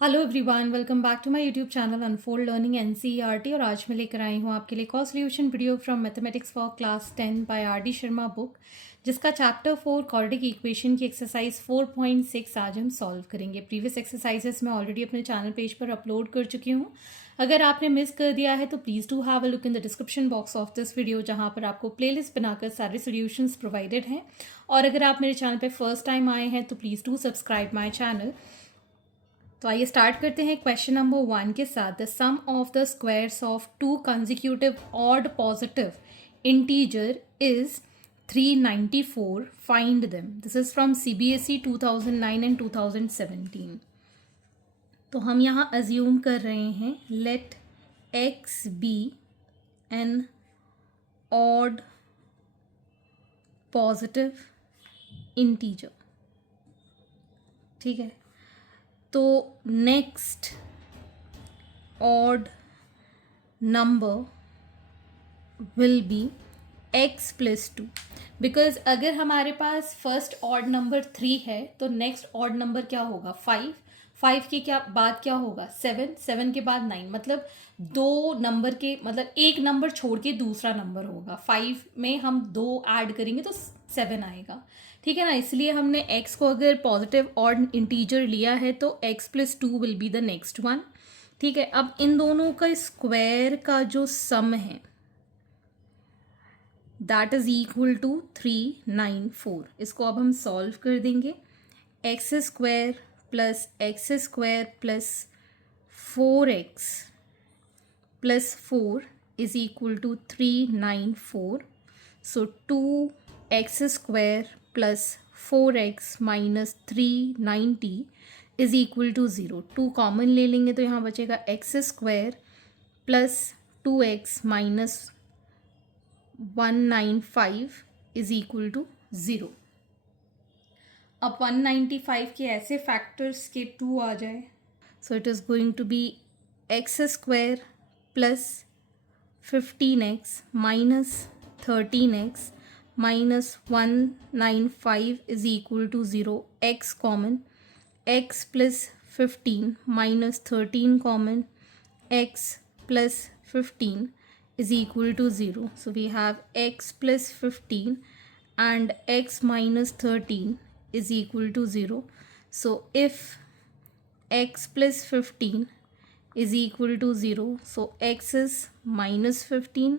Hello everyone, welcome back to my YouTube channel Unfold Learning NCERT. और आज मैं लेकर आई हूँ आपके लिए कॉ solution video from mathematics for class 10 by R D Sharma book, जिसका चैप्टर 4 क्वाड्रेटिक इक्वेशन की एक्सरसाइज 4.6 आज हम सॉल्व करेंगे। प्रीवियस एक्सरसाइजेस मैं ऑलरेडी अपने चैनल पेज पर अपलोड कर चुकी हूँ। अगर आपने मिस कर दिया है तो please do have a look in the description box of this video, जहाँ पर आपको प्लेलिस्ट बनाकर सारे सॉल्यूशंस प्रोवाइडेड हैं। और अगर आप मेरे चैनल पर फर्स्ट टाइम आए हैं तो please do subscribe my channel. तो आइए स्टार्ट करते हैं क्वेश्चन नंबर 1 के साथ। The sum of the squares of two consecutive odd positive integer is 394, find them. This is from CBSE 2009 and 2017। तो हम यहाँ अज्यूम कर रहे हैं let x be an odd positive integer. ठीक है, तो next odd number will be x plus 2। Because अगर हमारे पास फर्स्ट ऑड नंबर 3 है तो नेक्स्ट ऑड नंबर क्या होगा 5। 5 के क्या बाद क्या होगा 7। 7 के बाद 9। मतलब दो नंबर के मतलब एक नंबर छोड़ के दूसरा नंबर होगा। 5 में हम 2 ऐड करेंगे तो 7 आएगा। ठीक है ना, इसलिए हमने x को अगर पॉजिटिव ऑड इंटीजर लिया है तो x plus 2 will be the next one. ठीक है, अब इन दोनों का स्क्वायर का जो सम है दैट इज इक्वल टू 394। इसको अब हम सॉल्व कर देंगे। X square plus 4x plus 4 is equal to 394। So 2x square plus 4x minus 390 is equal to 0। 2 common ले लेंगे तो यहाँ बचेगा x square plus 2x minus 195 is equal to 0। अब 195 के ऐसे फैक्टर्स के 2 आ जाए, so it is going to be x square plus 15x minus 13x minus 195 is equal to 0। x common, x plus 15 minus 13 common, x plus 15 is equal to 0. So we have x plus 15 and x minus 13 is equal to 0. So if x plus 15 is equal to 0, so x is minus 15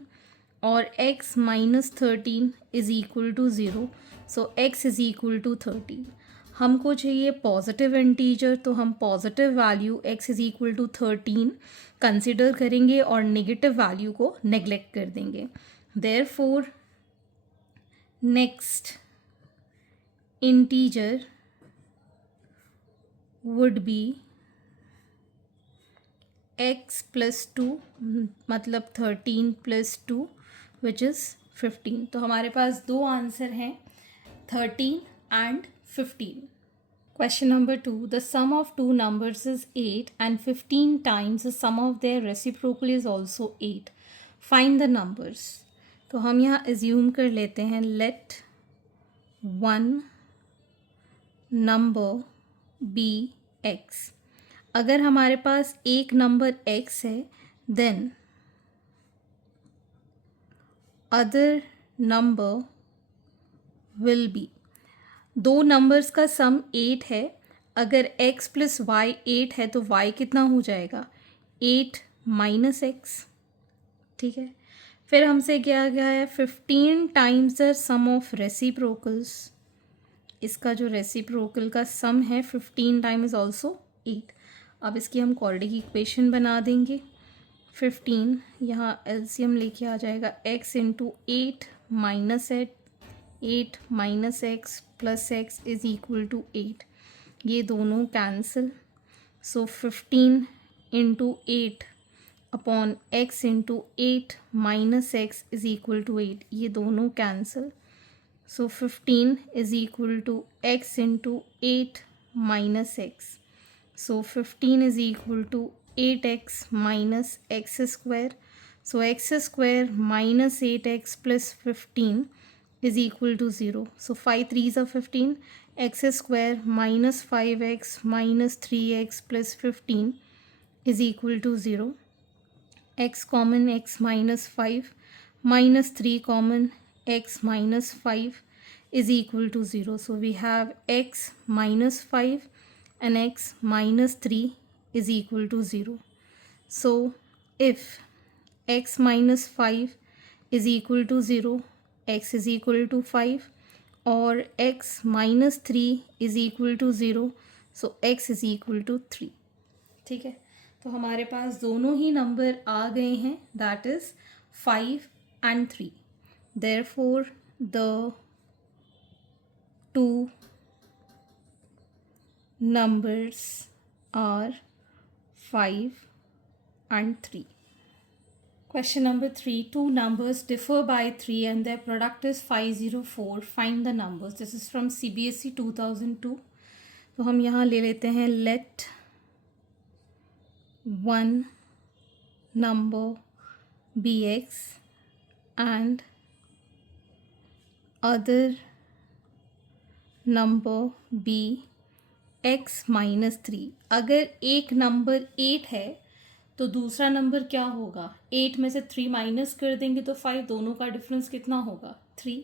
or x minus 13 is equal to 0. So x is equal to 13. हमको चाहिए positive integer, तो हम positive value x is equal to 13 consider करेंगे और negative value को neglect कर देंगे। Therefore next integer would be x plus 2, मतलब 13 प्लस 2 विच इज़ 15। तो हमारे पास दो आंसर हैं 13 and 15. Question number 2. The sum of two numbers is 8 and 15 times the sum of their reciprocal is also 8. Find the numbers. तो हम यहाँ assume कर लेते हैं let one number be x. अगर हमारे पास एक नंबर x है then other number will be, दो नंबर्स का सम 8 है। अगर x प्लस वाई 8 है तो y कितना हो जाएगा 8 माइनस एक्स। ठीक है, फिर हमसे क्या गया है 15 times the sum of reciprocals. इसका जो रेसिप्रोकल का सम है 15 टाइम इज ऑल्सो 8। अब इसकी हम क्वाड्रेटिक इक्वेशन बना देंगे। 15 यहाँ एलसीएम लेके आ जाएगा x into 8 minus 8 minus x plus x is equal to 8। ये दोनों cancel. So 15 into 8 upon x into 8 minus x is equal to 8। ये दोनों cancel. So 15 is equal to x into 8 minus x. So 15 is equal to 8x minus x square. So x square minus 8x plus 15 is equal to 0. So 5 3s are 15. X square minus 5x minus 3x plus 15 is equal to 0. x common x minus 5 minus 3 common x minus 5 is equal to 0. So we have x minus 5 and x minus 3 is equal to 0. So if x minus 5 is equal to 0, x is equal to 5 or x minus 3 is equal to 0, so x is equal to 3. ठीक है, तो हमारे पास दोनों ही number आ गए हैं, that is 5 and 3. Therefore the two numbers are 5 and 3. Question number 3. Two numbers differ by 3 and their product is 504. Find the numbers. This is from CBSE 2002. तो हम यहाँ ले लेते हैं let one number be x and other number be x minus 3. अगर एक number 8 है तो दूसरा नंबर क्या होगा? 8 में से 3 माइनस कर देंगे तो 5, दोनों का डिफरेंस कितना होगा? 3.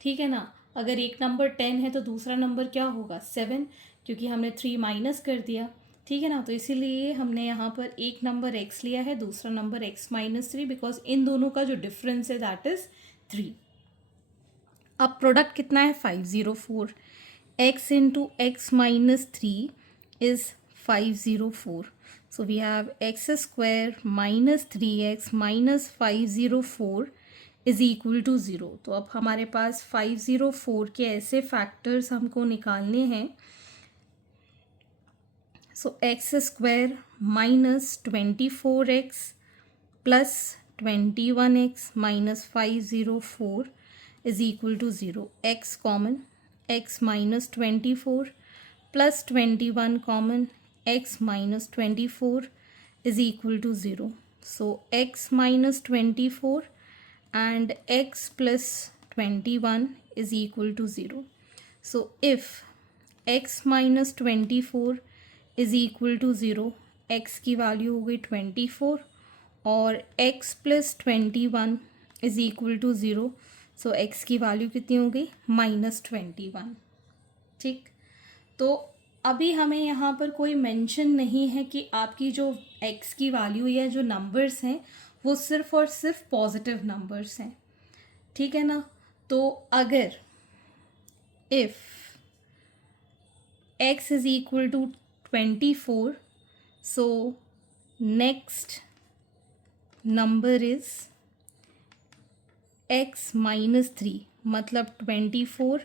ठीक है ना. अगर एक नंबर 10 है तो दूसरा नंबर क्या होगा? 7, क्योंकि हमने 3 माइनस कर दिया. ठीक है ना. तो इसीलिए हमने यहाँ पर एक नंबर x लिया है, दूसरा number x minus 3, because in दोनों का जो डिफरेंस है दैट इज़ 3. अब प्रोडक्ट कितना है? 504. x into x minus 3 is 504. So we have x square minus 3x minus 504 is equal to 0. तो अब हमारे पास 504 के ऐसे फैक्टर्स हमको निकालने हैं. So x square minus 24x plus 21x minus 504 is equal to 0. X common, x minus 24 plus 21 common, x minus 24 is equal to 0. So x minus 24 and x plus 21 is equal to 0. So if x minus 24 is equal to 0, x की value हो गई 24 और x प्लस 21 is equal to 0. So x की value कितनी हो गई? Minus 21. ठीक, तो अभी हमें यहाँ पर कोई मेंशन नहीं है कि आपकी जो x की वैल्यू या जो नंबर्स हैं वो सिर्फ और सिर्फ पॉजिटिव नंबर्स हैं. ठीक है ना. तो अगर if x is equal to 24, so next number is x minus 3, मतलब 24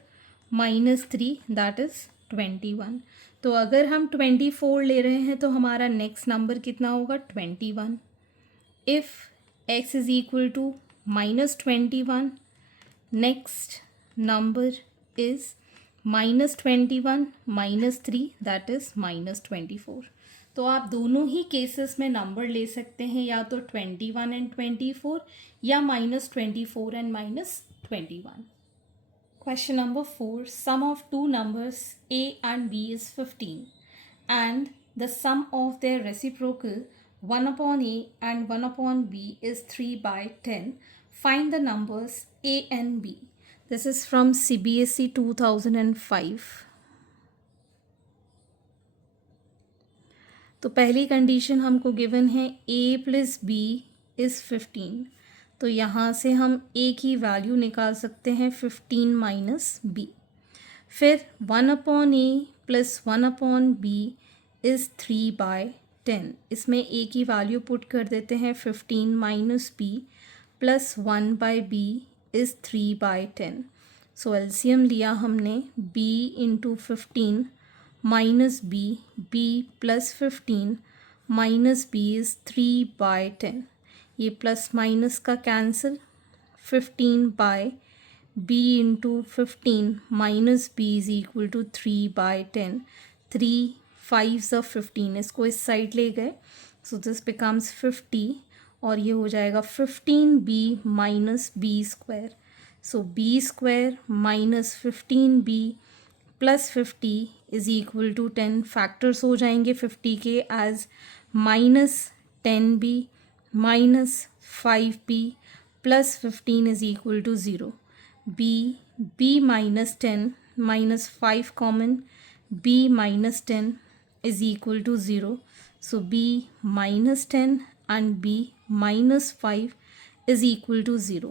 minus 3 that is 21. तो अगर हम 24 ले रहे हैं तो हमारा नेक्स्ट नंबर कितना होगा? 21. If x is equal to minus 21, next number is minus 21 minus 3 that is minus 24. तो आप दोनों ही केसेस में नंबर ले सकते हैं, या तो 21 एंड 24 या minus 24 and minus 21. Question number 4. Sum of two numbers a and b is 15 and the sum of their reciprocal 1 upon a and 1 upon b is 3 by 10. Find the numbers a and b. This is from CBSE 2005. तो पहली condition हमको given है a plus B is 15. तो यहाँ से हम a की value निकाल सकते हैं 15 माइनस b. फिर 1 upon a plus 1 upon b is 3 by 10. इसमें a की वैल्यू पुट कर देते हैं 15 minus b plus 1 by b is 3 by 10. So LCM लिया हमने b into 15 minus b plus 15 minus b is 3 by 10. ये प्लस माइनस का cancel, 15 by b into 15 minus b is equal to 3 by 10. 3 5 of 15, इसको इस side ले गए, so this becomes 50 और ये हो जाएगा 15b minus b square. So b square minus 15b plus 50 is equal to 10, factors हो जाएंगे 50 के as -10b -5b plus 15 is equal to 0. b -10 -5 common, b -10 is equal to 0. So b -10 and b -5 is equal to 0.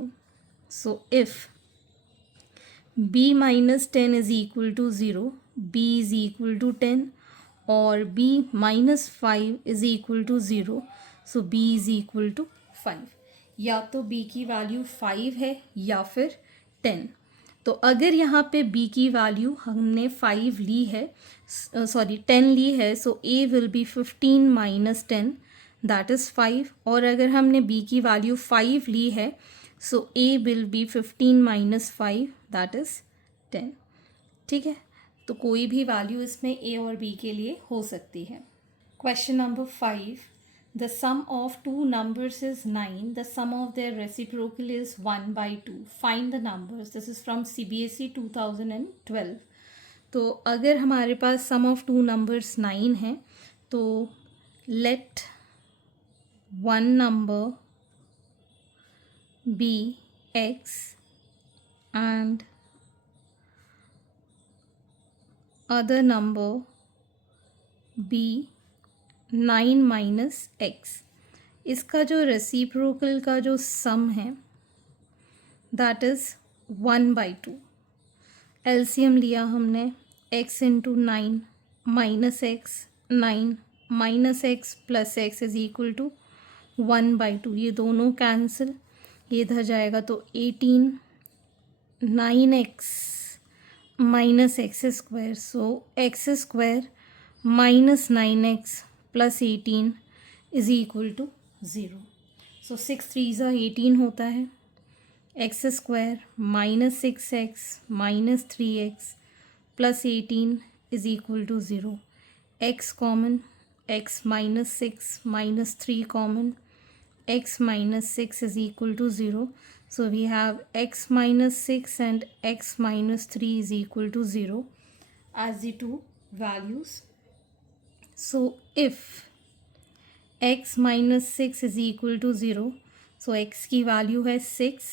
So if b -10 is equal to 0, b is equal to 10, or b -5 is equal to 0, so b is equal to 5. या तो b की value 5 है या फिर 10. तो अगर यहाँ पे b की वैल्यू हमने 5 ली है, 10 ली है, सो a will be 15 minus 10, that is 5. और अगर हमने b की वैल्यू 5 ली है, सो a will be 15 minus 5, that is 10. ठीक है, तो कोई भी वैल्यू इसमें a और b के लिए हो सकती है. Question number 5. The sum of two numbers is 9. The sum of their reciprocal is 1/2. Find the numbers. This is from CBSE 2012. तो अगर हमारे पास sum of two numbers 9 है, तो let one number be x and other number be 9 minus x. इसका जो reciprocal का जो सम है दैट इज़ 1/2. एलसीएम लिया हमने x into 9 minus x, 9 minus x plus x is equal to 1/2. ये दोनों कैंसिल, ये इधर जाएगा तो 18 9x minus x square, so x square minus 9x plus 18 is equal to 0. So 6 3 18 होता है. X square minus 6x minus 3x plus 18 is equal to 0. X common, x minus 6 minus 3 common, x minus 6 is equal to 0. So we have x minus 6 and x minus 3 is equal to 0 as the two values. So if x minus 6 is equal to 0, so x की value है 6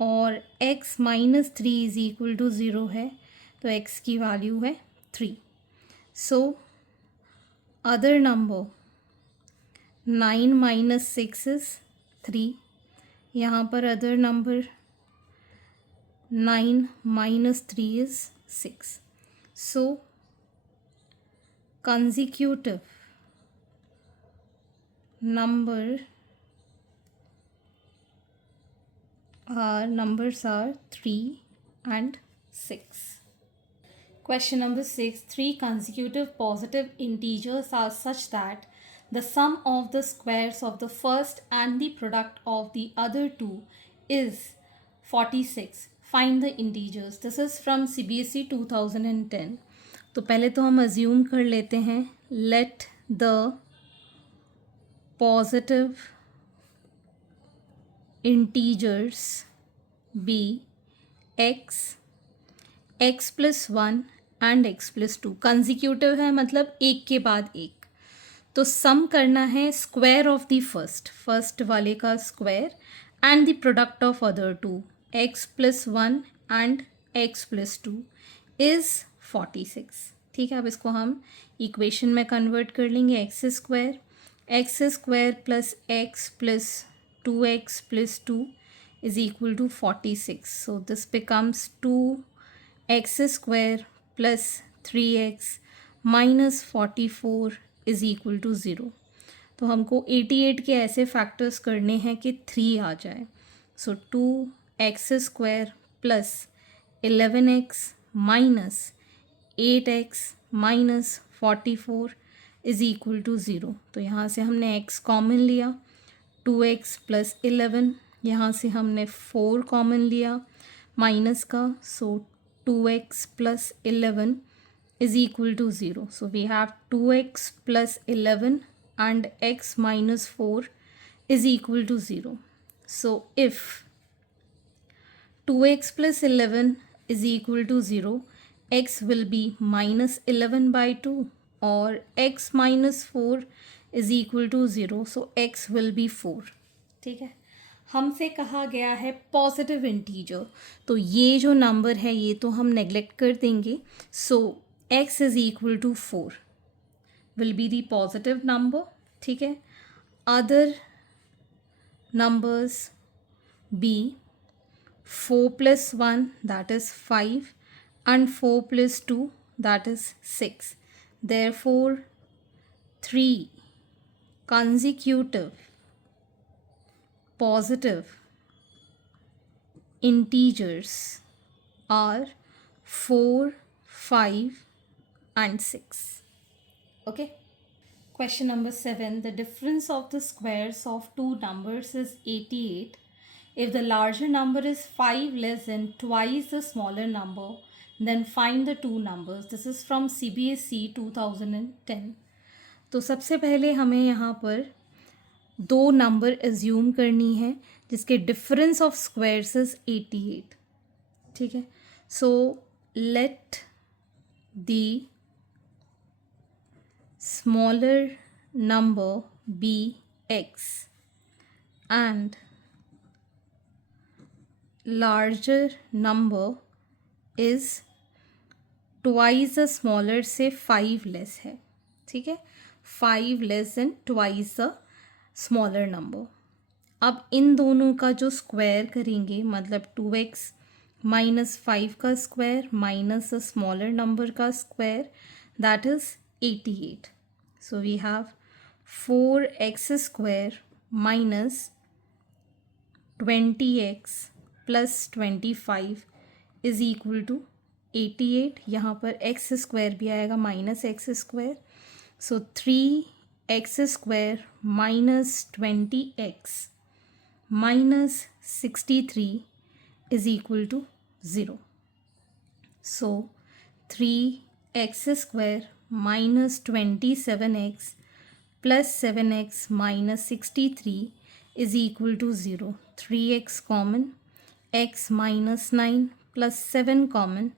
और x minus 3 is equal to 0 है, तो x की value है 3. So other number 9 minus 6 is 3. यहाँ पर other number 9 minus 3 is 6. So consecutive numbers are 3 and 6. Question number 6. Three consecutive positive integers are such that the sum of the squares of the first and the product of the other two is 46. Find the integers. This is from CBSE 2010. तो पहले तो हम assume कर लेते हैं, let the positive integers be x, x plus 1 and x plus 2. Consecutive है मतलब एक के बाद एक. तो सम करना है स्क्वायर ऑफ द फर्स्ट वाले का square and the product of other two, x plus 1 and x plus 2 is 46. ठीक है, अब इसको हम इक्वेशन में कन्वर्ट कर लेंगे. X square plus x plus 2x plus 2 is equal to 46. So this becomes 2x square plus 3x minus 44 is equal to 0. तो हमको 88 के ऐसे फैक्टर्स करने हैं कि 3 आ जाए. So 2x square plus 11x minus 8x minus 44 is equal to 0. तो यहाँ से हमने x कॉमन लिया, 2x प्लस 11, यहाँ से हमने 4 कॉमन लिया माइनस का, सो 2x plus 11 is equal to 0. So we have 2x plus 11 and x minus 4 is equal to 0. So if 2x plus 11 is equal to 0, x will be minus 11 by 2 or x minus 4 is equal to 0. So x will be 4. ठीक है, हमसे कहा गया है positive integer, तो ये जो number है ये तो हम नेग्लेक्ट कर देंगे. So x is equal to 4 will be the positive number. ठीक है, other numbers be 4 plus 1 that is 5 and 4 plus 2 that is 6. Therefore 3 consecutive positive integers are 4, 5 and 6. Okay. Question number 7. The difference of the squares of two numbers is 88. If the larger number is 5 less than twice the smaller number, then find the two numbers. This is from CBSE 2010. तो सबसे पहले हमें यहाँ पर दो number assume करनी है जिसके डिफरेंस ऑफ स्क्वायर्स इज 88. ठीक है, so let the smaller number be x and larger number is twice the smaller से 5 लेस है. ठीक है, 5 less than twice the smaller number. अब इन दोनों का जो स्क्वायर करेंगे मतलब 2x माइनस 5 का square minus the smaller number का square that is 88. So we have 4x square minus 20x plus 25 is equal to 88. यहाँ पर x स्क्वायर भी आएगा minus x square. So 3x square minus 20x minus 63 is equal to 0. So 3x square minus 27x plus 7x minus 63 is equal to 0. 3x common, x minus 9 plus 7 common,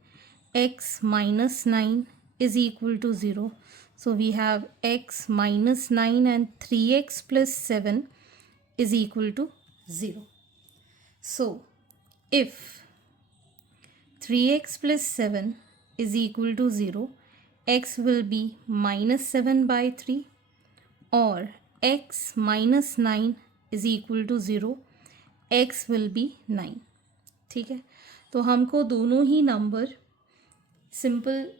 x minus 9 is equal to 0. So we have x minus 9 and 3x plus 7 is equal to 0. So if 3x plus 7 is equal to 0, x will be minus 7 by 3 or x minus 9 is equal to 0, x will be 9. ठीक है, तो हमको दोनों ही number simple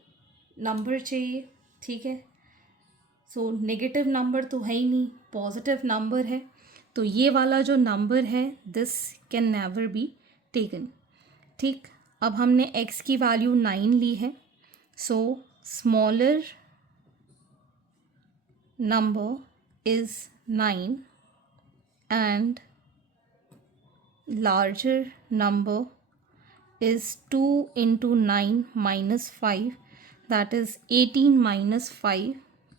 number चाहिए. ठीक है, so negative number तो है ही नहीं, पॉजिटिव नंबर है, तो ये वाला जो नंबर है this can never be taken. ठीक, अब हमने x की वैल्यू 9 ली है. सो smaller number is 9 and larger number is 2 into 9 minus 5 that is 18 minus 5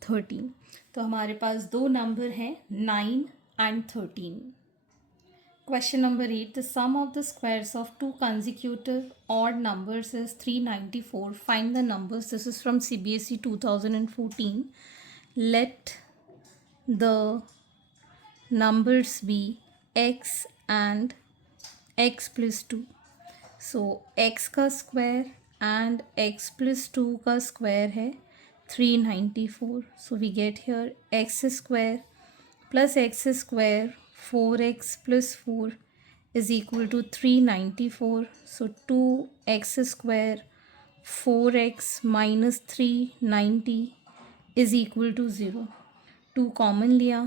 13. तो हमारे पास दो नंबर हैं 9 and 13. Question number 8. The sum of the squares of two consecutive odd numbers is 394. Find the numbers. This is from CBSE 2014. Let the numbers be x and x plus 2. So x का square and x plus 2 का square है 394. So we get here x square plus x square 4x plus 4 is equal to 394. So 2x square 4x minus 390 is equal to 0. 2 common लिया,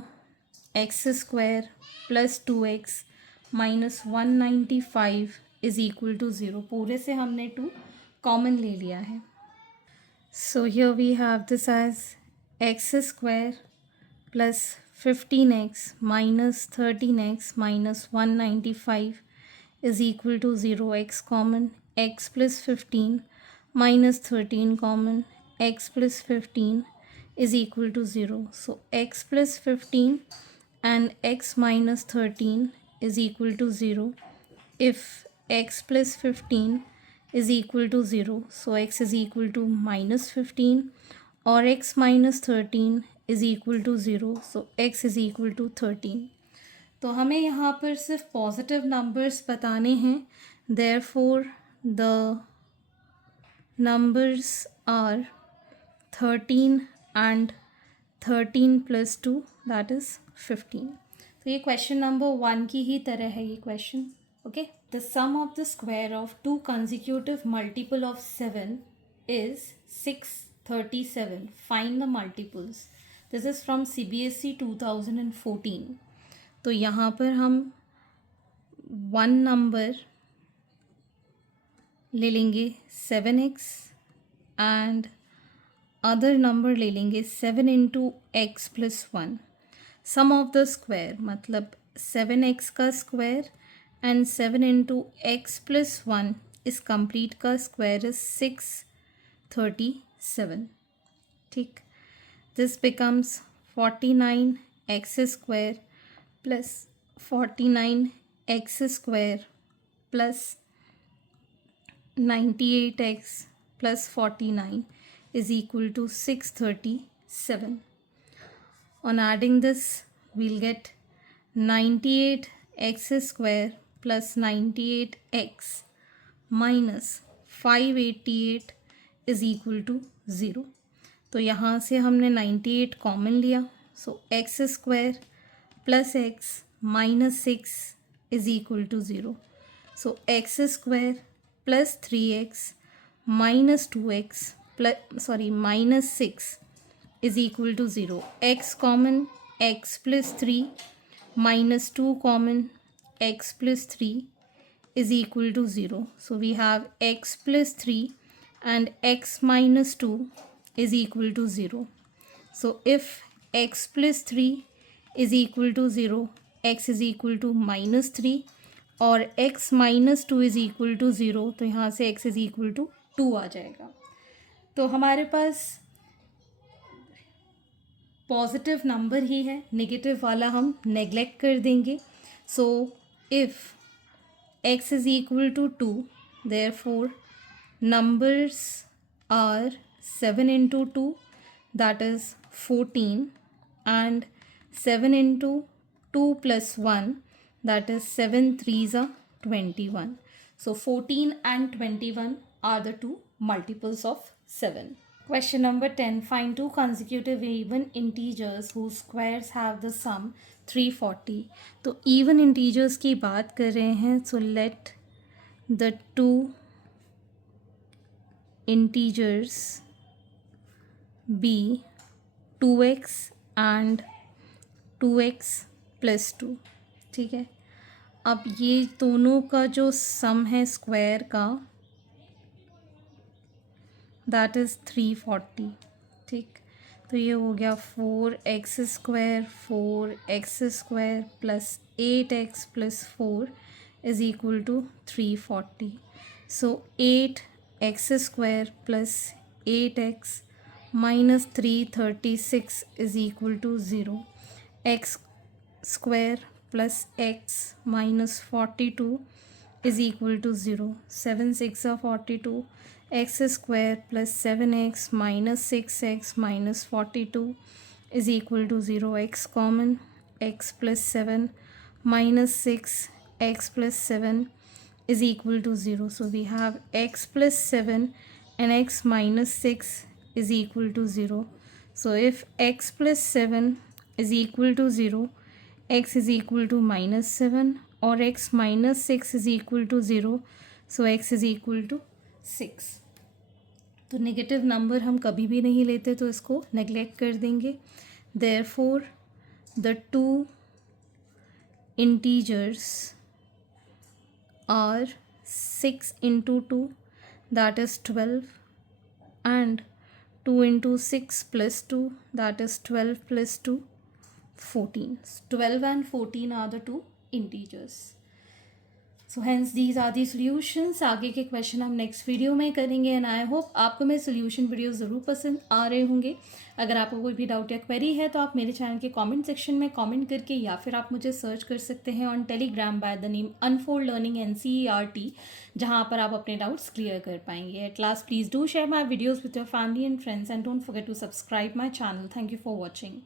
x square plus 2x minus 195 is equal to 0. पूरे से हमने 2 common ले लिया है. So here we have this as x square plus 15x minus 13x minus 195 is equal to 0. X common, x plus 15 minus 13 common, x plus 15 is equal to 0. So x plus 15 and x minus 13 is equal to 0 if x plus 15 is equal to 0. So x is equal to minus 15, और x minus 13 is equal to 0. So x is equal to 13. तो हमें यहाँ पर सिर्फ positive numbers बताने हैं. Therefore the numbers are 13 and 13 plus 2, that is 15. तो ये क्वेश्चन नंबर 1 की ही तरह है ये question. Okay, the sum of the square of 2 consecutive multiple of 7 is 637. Find the multiples. This is from CBSE 2014. तो यहाँ पर हम 1 नंबर ले लेंगे 7x एंड अदर नंबर ले लेंगे 7 into x plus 1. Sum of the square मतलब 7x का square and 7 into x plus 1 इस कंप्लीट का स्क्वायर इज 637. ठीक, this becomes 49x square plus 49x square plus 98x plus 49 is equal to 637. On adding this, we'll get 98x square plus 98x minus 588 is equal to 0. तो यहाँ से हमने 98 common लिया. सो x square plus x minus 6 is equal to 0. So x square plus 3x minus 2x minus 6 is equal to 0. x common, x plus 3 minus 2 common, x plus 3 is equal to 0. So we have x plus 3 and x minus 2 is equal to 0. So if x plus 3 is equal to 0, x is equal to minus 3 और x minus 2 is equal to 0, तो यहाँ से x is equal to 2 आ जाएगा. तो हमारे पास positive number ही है, negative वाला हम नेगलेक्ट कर देंगे. So if x is equal to 2, therefore numbers are 7 into 2 that is 14 and 7 into 2 plus 1 that is 7 3s are 21. So 14 and 21 are the two multiples of 7. Question number 10. Find two consecutive even integers whose squares have the sum 340. तो even integers की बात कर रहे हैं. So let the two integers be 2x and 2x plus 2. ठीक है, अब ये दोनों का जो सम है स्क्वायर का दैट इज़ 340. ठीक, तो ये हो गया 4x square plus 8x plus 4 is equal to 340. So 8x square plus 8x minus 336 is equal to 0. x square plus x minus 42 is equal to 0. 7 6 are 42. X square plus 7x minus 6x minus 42 is equal to 0. X common, x plus 7 minus 6 x plus 7 is equal to 0. So we have x plus 7 and x minus 6 is equal to 0. So if x plus 7 is equal to 0, x is equal to minus 7 और x minus 6 is equal to 0. So x is equal to 6. तो negative number हम कभी भी नहीं लेते, तो इसको neglect कर देंगे. Therefore the two integers are 6 into 2 that is 12 and 2 into 6 plus 2 that is 12 plus 2 14. 12 and 14 are the two integers. So hence these are the solutions. आगे के क्वेश्चन हम नेक्स्ट वीडियो में करेंगे एंड आई होप आपको मेरे solution video ज़रूर पसंद आ रहे होंगे। अगर आपको कोई भी डाउट या क्वेरी है तो आप मेरे चैनल के कमेंट सेक्शन में कमेंट करके या फिर आप मुझे सर्च कर सकते हैं on Telegram by the name Unfold Learning NCERT, जहाँ पर आप अपने डाउट्स क्लियर कर पाएंगे। At last please do share my videos with your family and friends and don't forget to subscribe my channel. Thank you for watching.